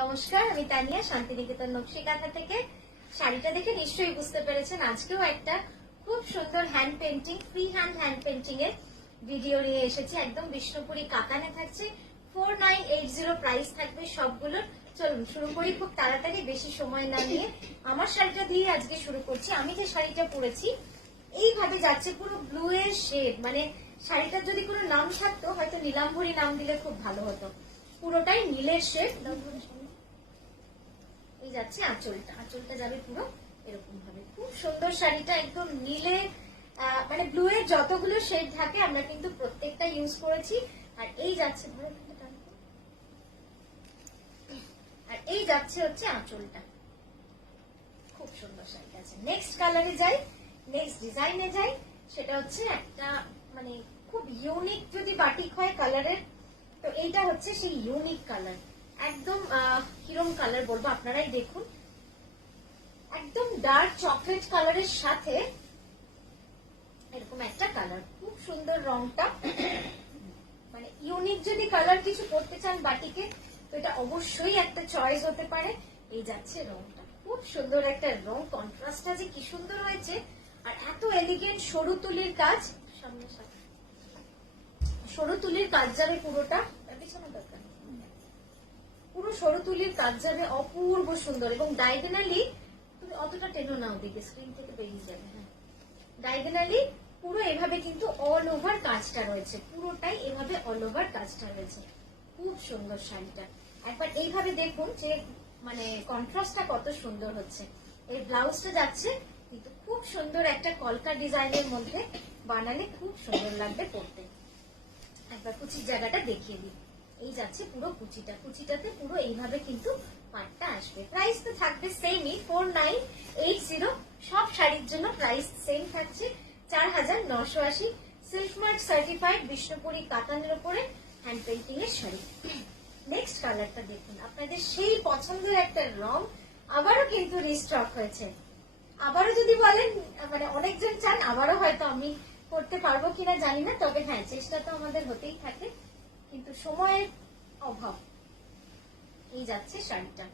নমস্কার, আমি তানিয়া শান্তিনিকেতন নকশি কাঁথা থেকে। শাড়িটা দেখে নিশ্চয়ই বুঝতে পেরেছেন আজকেও একটা খুব সুন্দর hand painting, free hand painting এর ভিডিও নিয়ে এসেছি। একদম বিষ্ণুপুরি কাতানে থাকছে, 4980 প্রাইস থাকবে সবগুলোর। চলুন শুরু করি খুব তাড়াতাড়ি, বেশি সময় না নিয়ে। আমার শাড়িটা দিয়ে আজকে শুরু করছি। আমি যে শাড়িটা পরেছি এইভাবে যাচ্ছে, পুরো ব্লু এর শেড, মানে শাড়িটার যদি কোনো নাম থাকতো হয়তো নীলাম্বরী নাম দিলে খুব ভালো হতো। পুরোটাই নীলের শেড। এই যাচ্ছে আঁচলটা যাবে পুরো এরকম ভাবে। খুব সুন্দর শাড়িটা, একদম নীলে মানে ব্লু এর যতগুলো শেড থাকে আমরা কিন্তু প্রত্যেকটা ইউজ করেছি। আর এই যাচ্ছে আর এই যাচ্ছে হচ্ছে আঁচলটা। খুব সুন্দর শাড়িটা আছে। নেক্সট কালারে যাই, নেক্সট ডিজাইনে যাই। সেটা হচ্ছে একটা মানে খুব ইউনিক যদি বাটিক হয় কালারের, তো এইটা হচ্ছে সেই ইউনিক কালার। একদম কিরম কালার বলবো, আপনারাই দেখুন। একদম ডার্ক চকলেট কালারের সাথে এরকম একটা কালার, খুব সুন্দর রংটা। মানে ইউনিক যদি কালার কিছু করতে চান বাটিকে, তো এটা অবশ্যই একটা চয়েস হতে পারে। এই যাচ্ছে রংটা, খুব সুন্দর একটা রং, কন্ট্রাস্টটা যে কি সুন্দর হয়েছে। আর এত এলিগেন্ট সরু তুলির কাজ, সামনে সরু তুলির কাজ যাবে পুরোটা, পিছনে দরকার পুরো সরু তুলির কাজ যাবে, অপূর্ব সুন্দর। এবং ডায়াগোনালি তুমি অতটা টেনো নাও, দিকে স্ক্রিন থেকে বেরিয়ে যাবে। হ্যাঁ, ডায়াগোনালি পুরো এভাবে কিন্তু অল ওভার কাজটা রয়েছে, পুরোটাই এভাবে অল ওভার কাজটা রয়েছে। খুব সুন্দর শাড়িটা, একবার এইভাবে দেখুন যে মানে কন্ট্রাস্টটা কত সুন্দর হচ্ছে। এই ব্লাউজটা যাচ্ছে কিন্তু খুব সুন্দর একটা কলকা ডিজাইনের মধ্যে বানালে খুব সুন্দর লাগবে পরতে। একবার কুচির জায়গাটা দেখিয়ে দিই। এই যাচ্ছে পুরো কুচিটাতে পুরো এইভাবে কিন্তু পাটটা আসবে। প্রাইস তো থাকবে সেমই, 4980। সব শাড়ির জন্য প্রাইস সেম থাকছে, 4980। সিল্ক মার্ক সার্টিফাইড বিষ্ণুপুরি কাতানের উপরে হ্যান্ড পেন্টিং এর শাড়ি। নেক্সট কালারটা দেখুন, আপনাদের সেই পছন্দের একটা রং আবারও কিন্তু রিস্টক হয়েছে। আবারও যদি বলেন, মানে অনেকজন চান আবারও, হয়তো আমি করতে পারবো কিনা জানি না, তবে হ্যাঁ চেষ্টা তো আমাদের হতেই থাকে, কিন্তু সময়ের অভাব। এই যাচ্ছে শাড়িটা,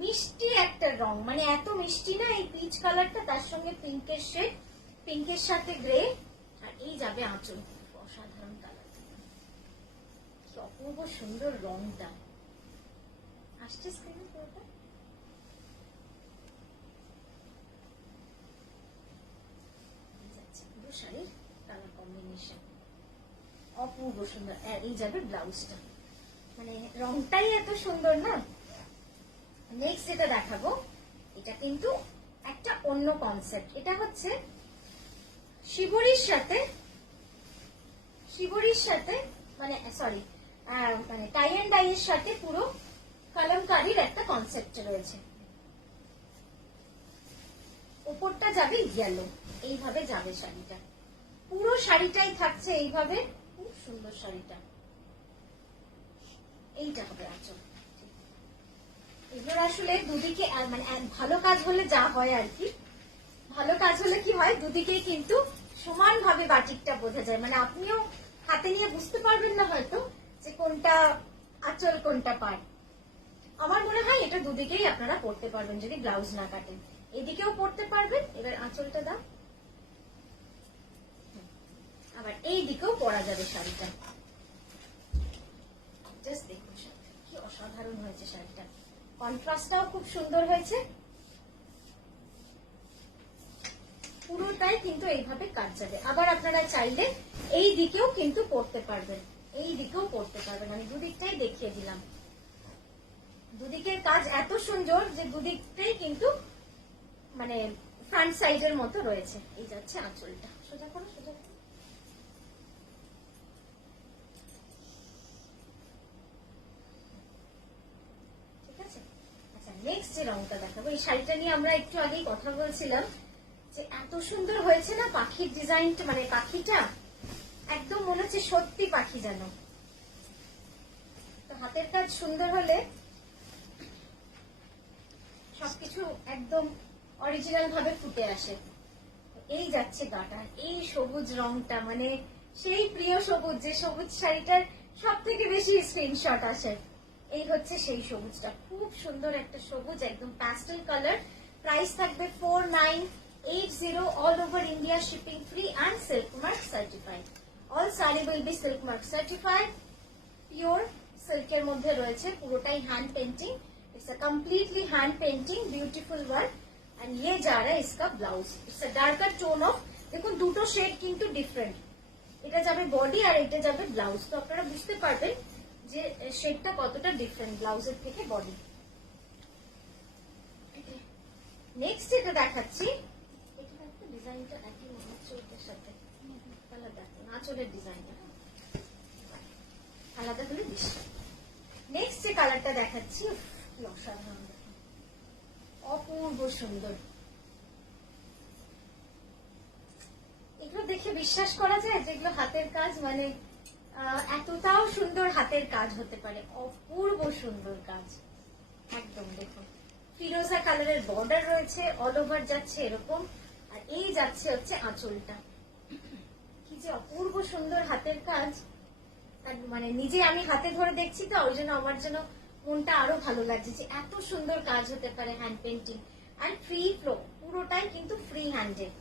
মিষ্টি একটা রং, মানে এত মিষ্টি না এই পিচ কালারটা, তার সঙ্গে পিঙ্কের শেড, পিঙ্কের সাথে গ্রে। আর এই যাবে আঁচল, অসাধারণ কালার, কি অপূর্ব সুন্দর রংটা আসছে স্ক্রিনে পুরোটা। পুরো শাড়ির কালার কম্বিনেশন অপূর্ব সুন্দর। এই যাবে ব্লাউজটা, মানে রংটাই এত সুন্দর না। নেক্সট যেটা দেখাবো, এটা কিন্তু একটা অন্য কনসেপ্ট। এটা হচ্ছে শিবরির সাথে মানে সরি মানে টাই অ্যান্ড ডাই এর সাথে পুরো কলমকারীর একটা কনসেপ্ট রয়েছে। উপরটা যাবে ইয়েলো, এইভাবে যাবে শাড়িটা, পুরো শাড়িটাই থাকছে এইভাবে। খুব সুন্দর শাড়িটা, এইটা হবে আঁচল। এগুলো আসলে দুদিকে মানে ভালো কাজ হলে যা হয় আর কি, ভালো কাজ হলে কি হয়, দুদিকে কিন্তু সমানভাবে বাটিকটা বোঝা যায়। মানে আপনিও হাতে নিয়ে বুঝতে পারবেন না হয়তো যে কোনটা আঁচল কোনটা পাড়। আমার মনে হয় এটা দুদিকেই আপনারা পরতে পারবেন যদি ব্লাউজ না কাটেন। এদিকেও পরতে পারবেন। এবার আঁচলটা দাও, আবার এই দিকেও পরা যাবে শাড়িটা। জাস্ট দেখুন কি অসাধারণ হয়েছে শাড়িটা, কন্ট্রাস্টটাও খুব সুন্দর হয়েছে। পুরোটাই কিন্তু এইভাবে কাজ যাবে। আবার আপনারা চাইলে এই দিকেও কিন্তু পরতে পারবেন, এই দিকেও পরতে পারবেন। আমি দুদিকটাই দেখিয়ে দিলাম। দুদিকের কাজ এত সুন্দর যে দুদিকটাই কিন্তু মানে ফ্রন্ট সাইডের মতো রয়েছে। এই যাচ্ছে আঁচলটা, সোজা করো সোজা করো। ঠিক আছে, আচ্ছা নেক্সট যে রংটা দেখাবো, এই শাড়িটা নিয়ে আমরা একটু আগেই কথা বলছিলাম যে এত সুন্দর হয়েছে না পাখির ডিজাইনটা, মানে পাখিটা একদম মনে হচ্ছে সত্যি পাখি যেন। তো হাতের কাজ সুন্দর হলে সবকিছু একদম অরিজিনাল ভাবে ফুটে আসে। এই যাচ্ছে গাটা, এই সবুজ রংটা, মানে সেই প্রিয় সবুজ, যে সবুজ শাড়িটার সব থেকে বেশি স্ক্রিনশট আসে। এই হচ্ছে সেই সবুজটা, খুব সুন্দর একটা সবুজ, একদম প্যাস্টেল কালার। প্রাইস থাকবে 4980, all over India shipping free and silk mark certified. All sari will be silk mark certified. Pure সিল্কের মধ্যে রয়েছে, পুরোটাই hand painting. It's a completely hand painting, beautiful work. And ये जा रहा है इसका blouse, it's a darker tone of, দেখুন দুটো শেড কিন্তু ডিফারেন্ট, এটা যাবে বডি আর এটা যাবে ব্লাউজ। তো আপনারা বুঝতে পারবেন যে শেডটা কতটা ডিফারেন্ট ব্লাউজের থেকে বডি। নেক্সট এটা দেখাচ্ছি, এটা একটা ডিজাইনটা একই মনে হচ্ছে ওটার সাথে, কালার দেখুন আঁচলের ডিজাইনটা আলাদা হলে বেশি। নেক্সট যে কালারটা দেখাচ্ছি, কি অসাধারণ, অপূর্ব সুন্দর। এগুলো দেখে বিশ্বাস করা যায় যেগুলো হাতের কাজ, মানে এতটাও সুন্দর হাতের কাজ হতে পারে, অপূর্ব সুন্দর কাজ একদম। দেখুন ফিরোজা কালারের বর্ডার রয়েছে, অল ওভার যাচ্ছে এরকম, আর এই যাচ্ছে হচ্ছে আঁচলটা। কি যে অপূর্ব সুন্দর হাতের কাজ, মানে নিজে আমি হাতে ধরে দেখছি তো, ওই জন্য আমার জন্য মনটা আরো ভালো লাগছে যে এত সুন্দর কাজ হতে পারে হ্যান্ড পেন্টিং। আর ফ্রি ফ্লো, পুরোটাই কিন্তু ফ্রি হ্যান্ডেড।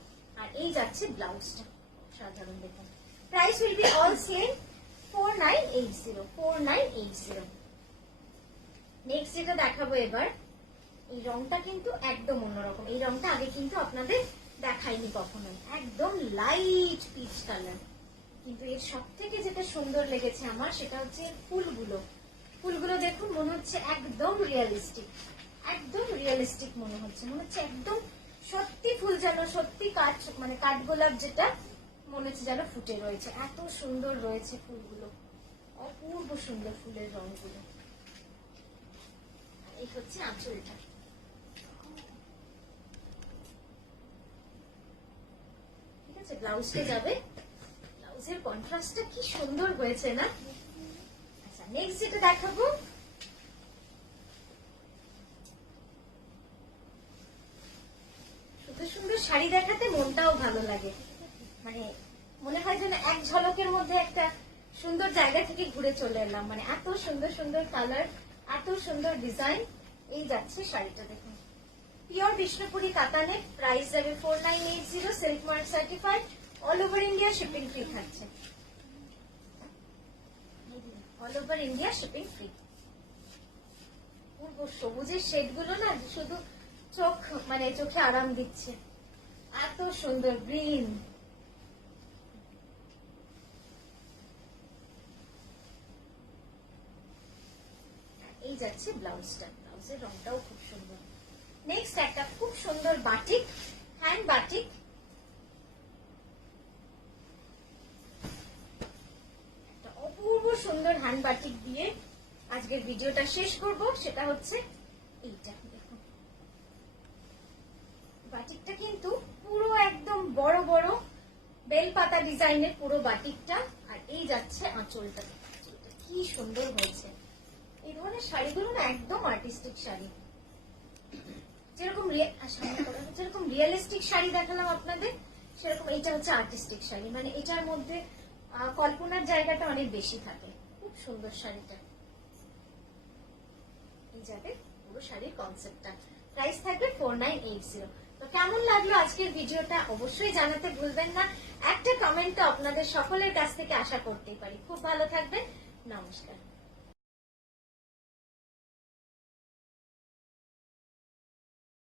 আর এই যাচ্ছে ব্লাউজটা, সাধারণ। দেখুন price will be all same 4980। Next যেটা দেখাবো এবার, এই রংটা কিন্তু একদম অন্যরকম, এই রংটা আগে কিন্তু আপনাদের দেখাইনি কখনো, একদম লাইট পিচ কালার। কিন্তু এর সব থেকে যেটা সুন্দর লেগেছে আমার, সেটা হচ্ছে ফুলগুলো। ফুলগুলো দেখুন, মনে হচ্ছে একদম রিয়েলিস্টিক, একদম রিয়েলিস্টিক মনে হচ্ছে, একদম সত্যি ফুল, যেন সত্যি কাঠ, মানে কাঠগোলাপ যেটা মনে হচ্ছে যেন ফুটে রয়েছে, এত সুন্দর রয়েছে ফুলগুলো, অপূর্ব সুন্দর ফুলের রংগুলো। এই হচ্ছে আঁচলটা। ঠিক আছে, ব্লাউজটা যাবে, ব্লাউজের কন্ট্রাস্টটা কি সুন্দর হয়েছে না? আচ্ছা নেক্সট যেটা দেখাবো, সুন্দর সুন্দর শাড়ি দেখাতে মনটাও ভালো লাগে, মানে মনে হয় যেন এক ঝলকের মধ্যে একটা সুন্দর জায়গা থেকে ঘুরে চলে এলাম, মানে এত সুন্দর সুন্দর কালার, এত সুন্দর ডিজাইন। এই যাচ্ছে শাড়িটা, দেখুন পিওর বিষ্ণুপুরি কাতানে, প্রাইস যাবে 4980, silk mark certified, all over India shipping free থাকছে, all over India shipping free. পূর্ব সবুজের শেড গুলো না শুধু চোখ, মানে চোখে আরাম দিচ্ছে, এত সুন্দর গ্রিন। এই যাচ্ছে ব্লাউজটা, ব্লাউজের রংটাও খুব সুন্দর। নেক্সট একটা খুব সুন্দর বাটিক, হ্যান্ড বাটিক, একটা অপূর্ব সুন্দর হ্যান্ড বাটিক দিয়ে আজকের ভিডিওটা শেষ করব। সেটা হচ্ছে এইটা, দেখুন বাটিকটা কিন্তু পুরো একদম বড় বড় বেলপাতা ডিজাইনের পুরো বাটিকটা, আর এই যাচ্ছে আঁচলটা, কি সুন্দর হয়েছে। এই ধরনের শাড়িগুলো না একদম আর্টিস্টিক শাড়ি, যেরকম রিয়েলিস্টিক শাড়ি দেখালাম আপনাদের, সেরকম এটা হচ্ছে আর্টিস্টিক শাড়ি, মানে এটার মধ্যে কল্পনার জায়গাটা অনেক বেশি থাকে। খুব সুন্দর শাড়িটা, এই যাবে পুরো শাড়ির কনসেপ্টটা। প্রাইস থাকবে 4980। তো কেমন লাগলো আজকের ভিডিওটা অবশ্যই জানাতে ভুলবেন না, একটা কমেন্ট তো আপনাদের সকলের কাছ থেকে আশা করতেই পারি। খুব ভালো থাকবেন, নমস্কার।